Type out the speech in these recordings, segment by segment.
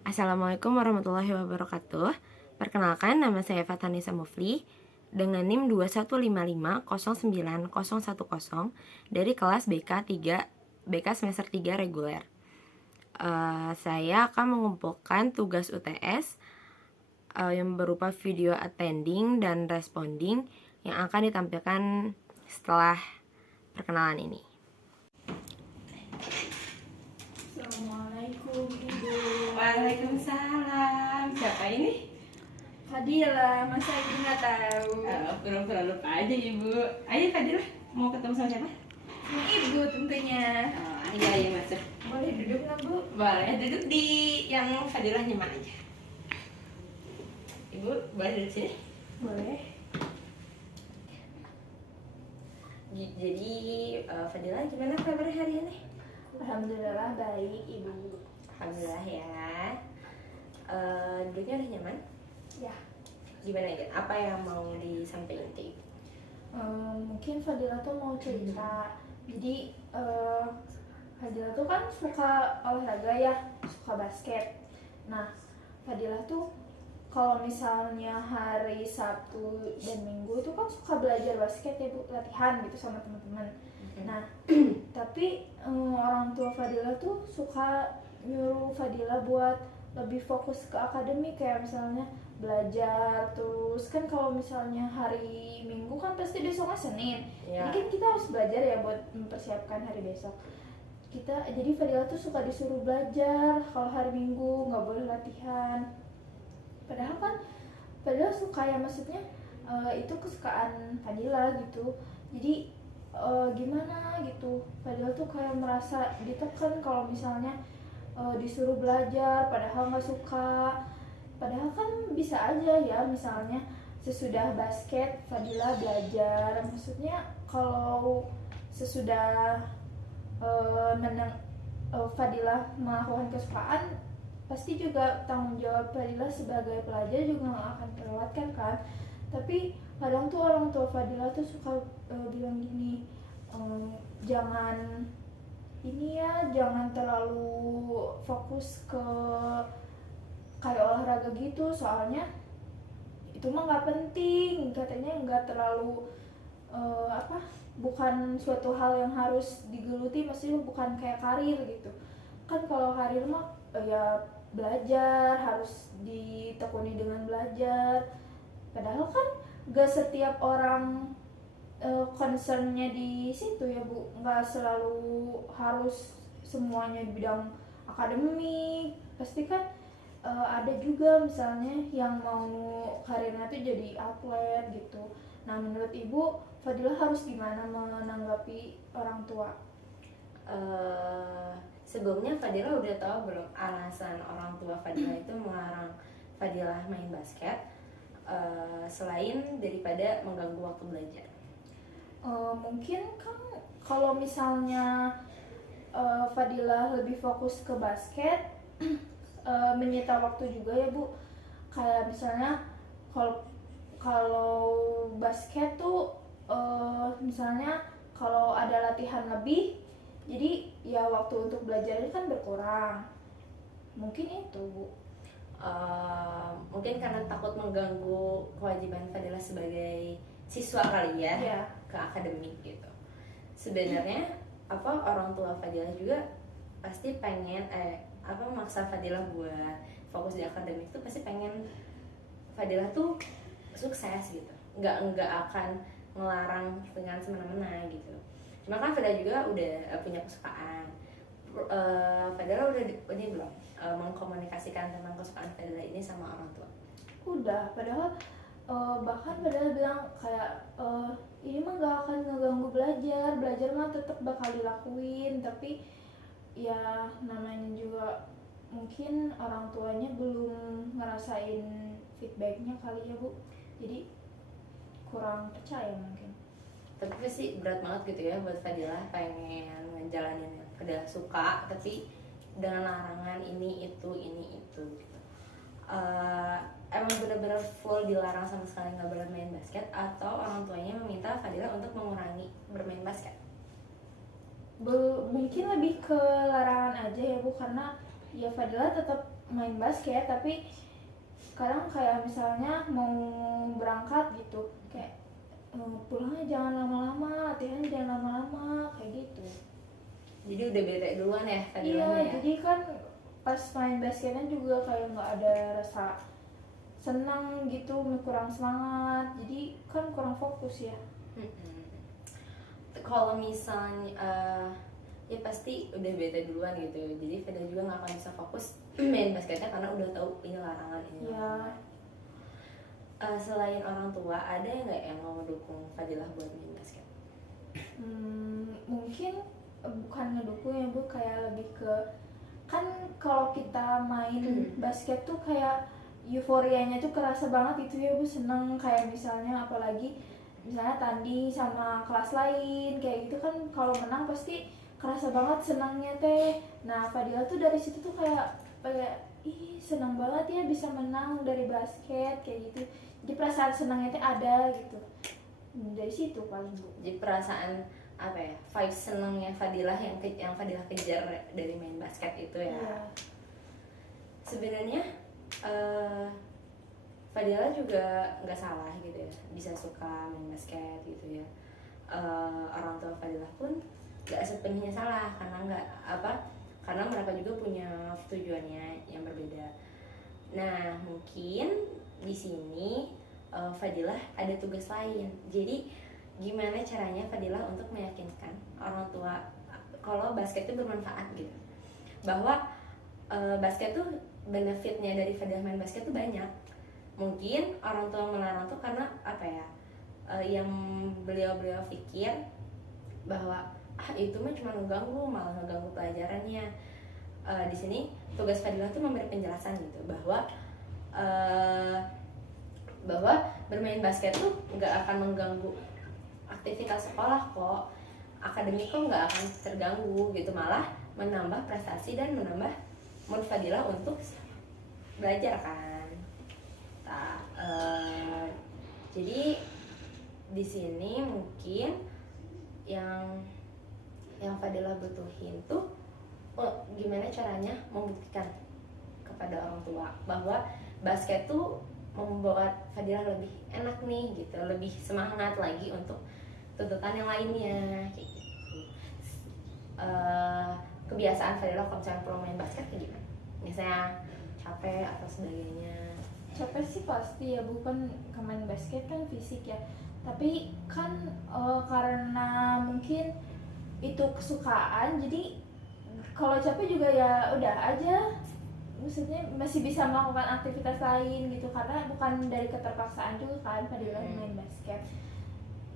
Assalamualaikum warahmatullahi wabarakatuh. Perkenalkan, nama saya Fatanisa Mufli dengan NIM 2155091010 dari kelas BK semester 3 reguler. Saya akan mengumpulkan tugas UTS yang berupa video attending dan responding yang akan ditampilkan setelah perkenalan ini. Assalamualaikum Ibu. Waalaikumsalam. Siapa ini? Fadila, masa Ibu nggak tahu? Pura-pura lupa aja Ibu. Ayo Fadila, mau ketemu sama siapa? Sama Ibu tentunya. Iya masuk. Boleh duduk nggak Bu? Boleh duduk di yang Fadilah nyaman aja. Ibu boleh duduk sini. Boleh. Jadi Fadilah gimana kabar hari ini? Alhamdulillah baik Ibu. Alhamdulillah ya. Duduknya udah nyaman? Ya. Gimana ya? Apa yang mau disampaikan ke Ibu? Mungkin Fadila tuh mau cerita. Jadi Fadila tuh kan suka olahraga ya, suka basket. Nah, Fadila tuh kalau misalnya hari Sabtu dan Minggu itu kan suka belajar basket ya Bu, latihan gitu sama teman-teman. Nah, tapi orang tua Fadila tuh suka nyuruh Fadila buat lebih fokus ke akademik, kayak misalnya belajar. Terus kan kalau misalnya hari Minggu kan pasti besoknya Senin, Ya. jadi kan kita harus belajar ya buat mempersiapkan hari besok. Jadi Fadila tuh suka disuruh belajar kalau hari Minggu, nggak boleh latihan. Padahal kan Fadila suka ya, maksudnya itu kesukaan Fadila gitu. Jadi gimana gitu, Fadila tuh kayak merasa ditekan kalau misalnya disuruh belajar padahal nggak suka. Padahal kan bisa aja ya, misalnya sesudah basket Fadila belajar. Maksudnya kalau sesudah Fadila melakukan kesukaan, pasti juga tanggung jawab Fadila sebagai pelajar juga nggak akan terlewatkan kan. Tapi kadang tuh orang tua Fadila tuh suka bilang gini, jangan ini ya, jangan terlalu fokus ke kayak olahraga gitu, soalnya itu mah nggak penting, katanya nggak terlalu bukan suatu hal yang harus digeluti, maksudnya bukan kayak karir gitu kan. Kalau karir mah ya belajar, harus ditekuni dengan belajar. Padahal kan gak setiap orang concernnya di situ ya Bu, nggak selalu harus semuanya di bidang akademik. Pasti kan ada juga misalnya yang mau karirnya tuh jadi atlet gitu. Nah, menurut Ibu, Fadila harus gimana menanggapi orang tua? Sebelumnya Fadila udah tahu belum alasan orang tua Fadila itu melarang Fadila main basket selain daripada mengganggu waktu belajar? Mungkin kan kalau misalnya Fadila lebih fokus ke basket, menyita waktu juga ya Bu. Kayak misalnya kalau basket tuh misalnya kalau ada latihan lebih, jadi ya waktu untuk belajarnya kan berkurang. Mungkin itu Bu. Mungkin karena takut mengganggu kewajiban Fadila sebagai siswa kali ya, Ya. ke akademik gitu. Sebenarnya orang tua Fadila juga pasti pengen maksa Fadila buat fokus di akademik tuh pasti pengen Fadila tuh sukses gitu. Nggak akan ngelarang dengan semena-mena gitu. Cuma kan Fadila juga udah punya kesukaan. Fadila udah ini belum mengkomunikasikan tentang kesukaan Fadila ini sama orang tua? Udah, padahal bahkan Fadila bilang kayak ini mah gak akan ngeganggu belajar mah tetap bakal dilakuin. Tapi ya namanya juga mungkin orang tuanya belum ngerasain feedbacknya kali ya Bu, jadi kurang percaya mungkin. Tapi pasti berat banget gitu ya buat Fadila pengen ngejalanin yang Fadila suka tapi dengan larangan ini itu gitu. Emang benar-benar full dilarang sama sekali nggak boleh main basket, atau orang tuanya meminta Fadila untuk mengurangi bermain basket? Mungkin lebih ke larangan aja ya Bu, karena ya Fadila tetap main basket, tapi kadang kayak misalnya mau berangkat gitu kayak pulangnya jangan lama-lama, latihannya jangan lama-lama kayak gitu. Jadi udah bete duluan ya tadi Iya, ya. jadi kan pas main basketnya juga kayak nggak ada rasa senang gitu, kurang semangat, jadi kan kurang fokus ya. Kalau misalnya ya pasti udah bete duluan gitu, jadi Fadila juga nggak akan bisa fokus main basketnya karena udah tahu ini larangan ini. Iya. Selain orang tua, ada nggak yang mau mendukung Fadilah buat main basket? Mungkin bukan ngedukung ya Bu, kayak lebih ke kan kalau kita main basket tuh kayak euforianya tuh kerasa banget itu ya Bu, seneng kayak misalnya apalagi misalnya tanding sama kelas lain kayak gitu kan, kalau menang pasti kerasa banget senangnya teh. Nah Fadila tuh dari situ tuh kayak ih senang banget ya bisa menang dari basket kayak gitu, jadi perasaan senangnya teh ada gitu. Dari situ paling Bu. Jadi perasaan apa ya, vibe senengnya Fadilah yang Fadilah kejar dari main basket itu ya. Iya. Sebenarnya Fadilah juga nggak salah gitu ya, bisa suka main basket gitu ya. Orang tua Fadilah pun nggak sepenuhnya salah karena mereka juga punya tujuannya yang berbeda. Nah mungkin di sini Fadilah ada tugas lain. Jadi gimana caranya Fadilah untuk meyakinkan orang tua kalau basket itu bermanfaat gitu, bahwa basket tuh benefitnya dari Fadilah main basket tuh banyak. Mungkin orang tua melarang tuh karena apa ya, yang beliau pikir bahwa itu mah cuma ngeganggu, malah ngeganggu pelajarannya. Di sini tugas Fadilah tuh memberi penjelasan gitu bahwa bermain basket tuh nggak akan mengganggu aktivitas sekolah kok, akademik kok nggak akan terganggu gitu, malah menambah prestasi dan menambah mood Fadilah untuk belajar kan. Jadi di sini mungkin yang Fadilah butuhin tuh gimana caranya membuktikan kepada orang tua bahwa basket tuh membuat Fadilah lebih enak nih gitu, lebih semangat lagi untuk tuntutan yang lainnya kayak gitu. Kebiasaan Fadilah kalau misalnya perlu main basket kayak gimana? Misalnya capek atau sebagainya? Capek sih pasti ya, bukan main basket kan fisik ya, tapi kan karena mungkin itu kesukaan, jadi kalau capek juga ya udah aja, maksudnya masih bisa melakukan aktivitas lain gitu, karena bukan dari keterpaksaan juga kan Fadilah main basket.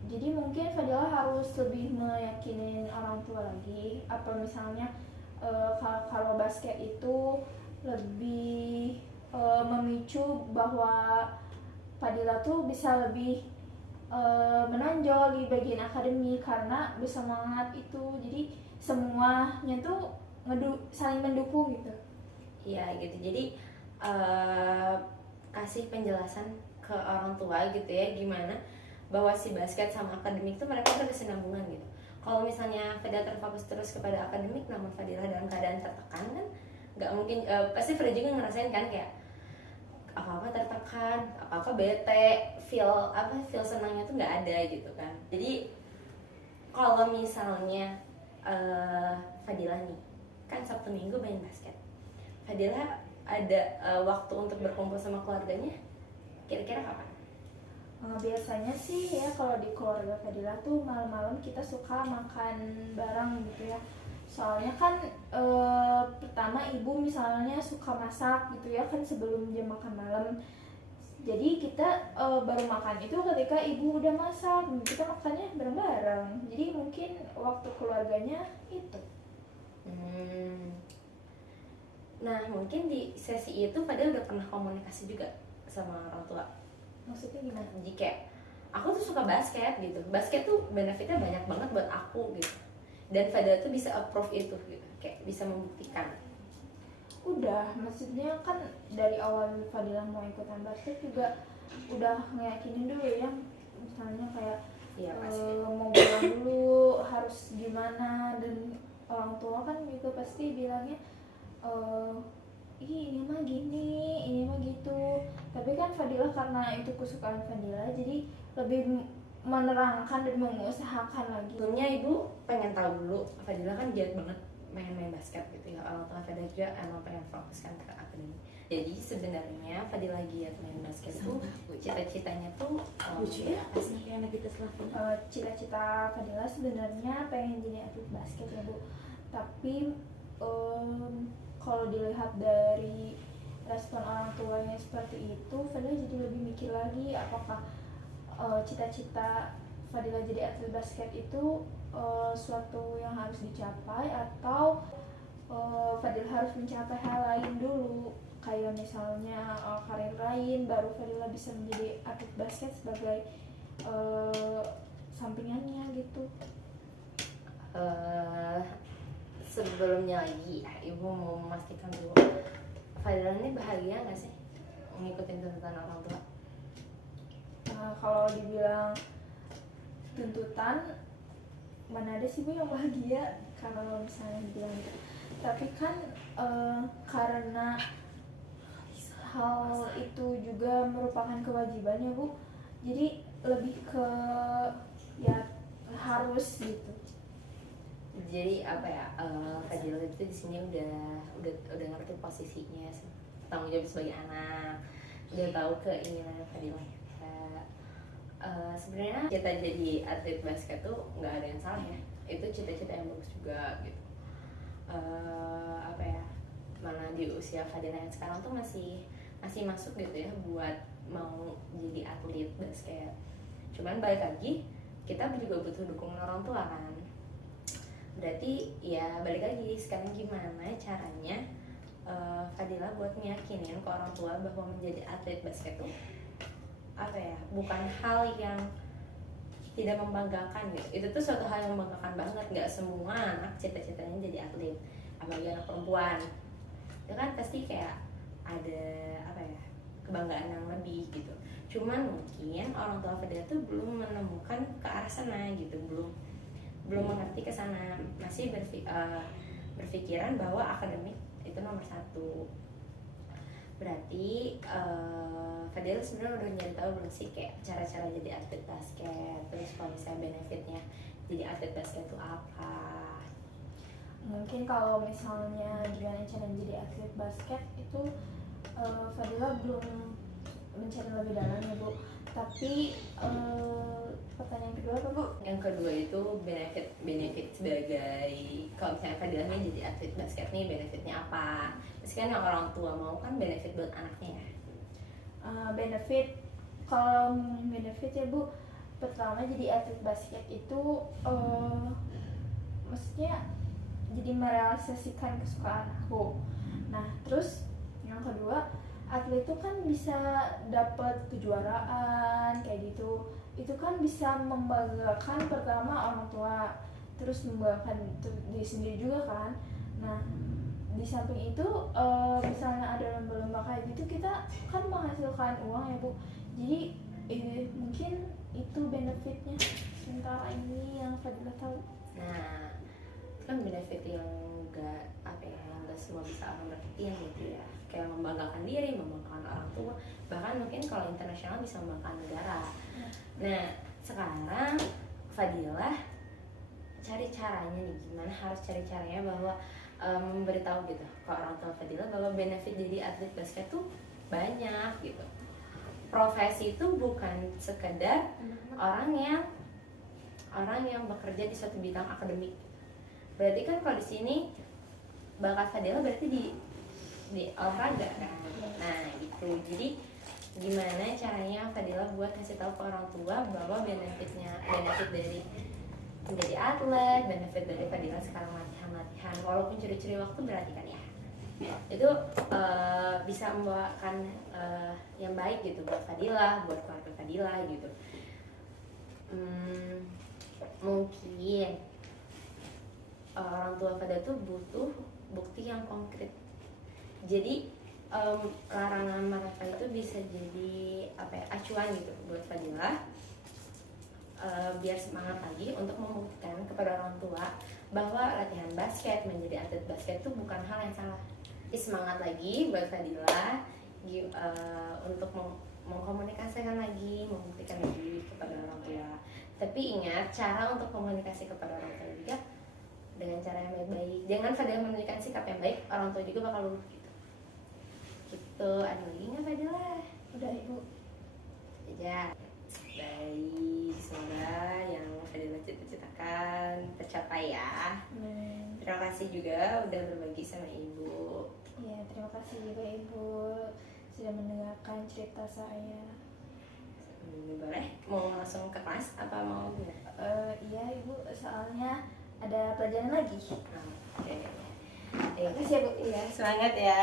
Jadi mungkin Fadilah harus lebih meyakinin orang tua lagi, apa misalnya kalau basket itu lebih memicu bahwa Fadilah tuh bisa lebih menonjol di bagian akademik karena bersemangat itu, jadi semuanya tuh saling mendukung gitu. Iya gitu, jadi kasih penjelasan ke orang tua gitu ya, gimana bahwa si basket sama akademik tuh mereka berkesinambungan gitu. Kalau misalnya Fadilah terfokus terus kepada akademik namun Fadilah dalam keadaan tertekan kan nggak mungkin, pasti Fadilah juga ngerasain kan kayak apa-apa tertekan, apa-apa bete, feel senangnya tuh nggak ada gitu kan. Jadi kalau misalnya Fadilah nih kan Sabtu Minggu main basket, Fadilah ada waktu untuk berkumpul sama keluarganya kira-kira kapan? Biasanya sih ya kalau di keluarga Fadilah tuh malam-malam kita suka makan bareng gitu ya. Soalnya kan pertama ibu misalnya suka masak gitu ya kan sebelum jam makan malam. Jadi kita baru makan itu ketika ibu udah masak, kita makannya bareng-bareng. Jadi mungkin waktu keluarganya itu. Nah mungkin di sesi itu Fadilah udah pernah komunikasi juga sama orang tua. Maksudnya gimana? Jadi kayak aku tuh suka basket gitu, basket tuh benefitnya banyak banget buat aku gitu, dan Fadilah tuh bisa approve itu gitu, kayak bisa membuktikan. Udah, maksudnya kan dari awal Fadilah mau ikutan basket juga udah ngeyakinin dulu ya, misalnya kayak mau bilang dulu harus gimana, dan orang tua kan juga pasti bilangnya ih ini mah gini, ini mah gitu. Tapi kan Fadila karena itu kesukaan Fadila, jadi lebih menerangkan dan mengusahakan lagi. Sebelumnya ibu pengen tahu dulu, Fadila kan giat banget pengen main basket gitu ya. Orang tua Fadila juga emang pengen fokuskan ke akademi. Jadi sebenarnya Fadila giat main basket tuh cita-citanya tuh lucu ya apa sih anak kita selalu Cita-cita Fadila sebenarnya pengen jadi atlet basket ya Bu. Tapi kalau dilihat dari respon orang tuanya seperti itu, Fadila jadi lebih mikir lagi apakah cita-cita Fadila jadi atlet basket itu suatu yang harus dicapai atau Fadila harus mencapai hal lain dulu, kayak misalnya karir lain baru Fadila bisa menjadi atlet basket sebagai sampingannya gitu. Sebelumnya lagi ibu mau memastikan dulu, Fadila ini bahagia nggak sih ngikutin tuntutan orang tua? Kalau dibilang tuntutan, mana ada sih Bu yang bahagia kalau misalnya dibilang gitu. Tapi kan karena hal itu juga merupakan kewajibannya Bu, jadi lebih ke ya harus gitu. Jadi apa ya, Fadila itu di sini udah ngerti posisinya, tanggung jawab sebagai anak, udah tahu keinginan Fadila. Sebenarnya kita jadi atlet basket tuh nggak ada yang salah ya, itu cita-cita yang bagus juga gitu. Apa ya, mana di usia Fadila yang sekarang tuh masih masuk gitu ya buat mau jadi atlet basket. Cuman balik lagi, kita juga butuh dukungan orang tua kan. Berarti ya balik lagi, sekarang gimana caranya Fadila buat meyakinin ke orang tua bahwa menjadi atlet basket tuh apa ya, bukan hal yang tidak membanggakan gitu. Itu tuh suatu hal yang membanggakan banget. Nggak semua anak cita-citanya jadi atlet, apalagi anak perempuan. Itu kan pasti kayak ada apa ya, kebanggaan yang lebih gitu. Cuman mungkin orang tua Fadila tuh belum menemukan ke arah sana gitu, belum mengerti ke sana, masih berpikiran bahwa akademik itu nomor satu. Berarti Fadila sebenarnya udah nyari tahu belum sih kayak cara-cara jadi atlet basket, terus kalau misalnya benefitnya jadi atlet basket itu apa? Mungkin kalau misalnya gimana cara jadi atlet basket itu Fadila belum mencari lebih dalam ya Bu. Tapi pertanyaan kedua apa Bu? Yang kedua itu benefit sebagai, kalau misalnya Fadilahnya jadi atlet basket nih, benefitnya apa? Terus kan yang orang tua mau kan benefit buat anaknya ya. Benefit, kalau benefit ya Bu, pertama jadi atlet basket itu maksudnya jadi merealisasikan kesukaan aku. Nah terus yang kedua, atlet itu kan bisa dapat kejuaraan kayak gitu. Itu kan bisa membanggakan pertama orang tua, terus membanggakan diri sendiri juga kan. Nah di samping itu misalnya ada lomba-lomba kayak gitu, kita kan menghasilkan uang ya Bu. Jadi mungkin itu benefitnya sementara ini yang Fadila tahu. Nah itu kan benefit yang enggak apa ya, yang enggak semua bisa orang dapetin gitu ya, kayak membanggakan diri, membanggakan orang tua, bahkan mungkin kalau internasional bisa membanggakan negara. Nah sekarang Fadila cari caranya nih, gimana harus cari caranya bahwa memberitahu gitu ke orang tua Fadila bahwa benefit jadi atlet basket tuh banyak gitu. Profesi itu bukan sekedar orang yang bekerja di suatu bidang akademik. Berarti kan kalau di sini bakat Fadila berarti di olahraga kan. Nah gitu. Jadi gimana caranya Fadila buat kasih tahu ke orang tua bahwa benefit dari menjadi atlet, benefit dari Fadila sekarang latihan, walaupun curi-curi waktu berarti kan ya, itu bisa membawakan yang baik gitu buat Fadila, buat keluarga Fadila gitu. Mungkin orang tua Fadila tuh butuh bukti yang konkret. Jadi larangan mereka itu bisa jadi apa ya, acuan gitu buat Fadila, biar semangat lagi untuk membuktikan kepada orang tua bahwa latihan basket, menjadi atlet basket itu bukan hal yang salah. semangat lagi buat Fadila untuk mengkomunikasikan lagi, membuktikan lagi kepada orang tua. Tapi ingat, cara untuk komunikasi kepada orang tua juga dengan cara yang baik-baik. Jangan Fadila menunjukkan sikap yang baik, orang tua juga bakal luluh gitu. Gitu, ada lagi nggak Fadila? Udah Ibu. Ya, baik. Semoga yang Fadila cita-citakan tercapai ya. Terima kasih juga udah berbagi sama Ibu. Ya, terima kasih juga Ibu sudah mendengarkan cerita saya. Boleh? Mau langsung ke kelas apa mau gimana? Iya Ibu, soalnya ada pelajaran lagi. Oke. Makasih ya Bu. Iya, semangat ya.